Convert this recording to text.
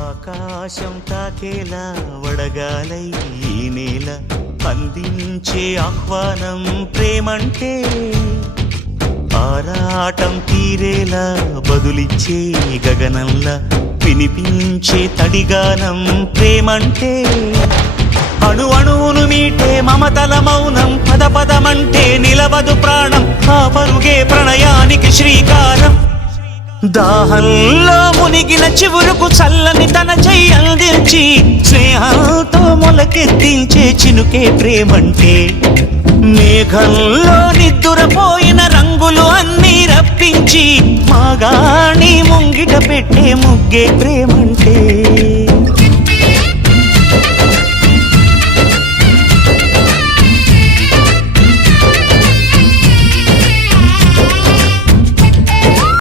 ఆకాశం తాకేలా వడగాలై ఈ నేల అందించే ఆహ్వానం ప్రేమంటే ఆరాటం తీరేలా బదులిచ్చే గగనంలా వినిపించే తడిగానం ప్రేమంటే అణు అణువును మీటే మమతల మౌనం పద పదమంటే నిలవదు ప్రాణం ఆ పరుగే ప్రణయానికి శ్రీకారం దాహంలో మునిగిన చివురుకు చల్లని తన చెయ్యి అందించి స్నేహంతో మొలకెత్తించే చినుకే ప్రేమంటే మేఘంలో నిద్దురపోయిన రంగులు అన్నీ రప్పించి మాగాణి ముంగిట పెట్టే ముగ్గే ప్రేమంటే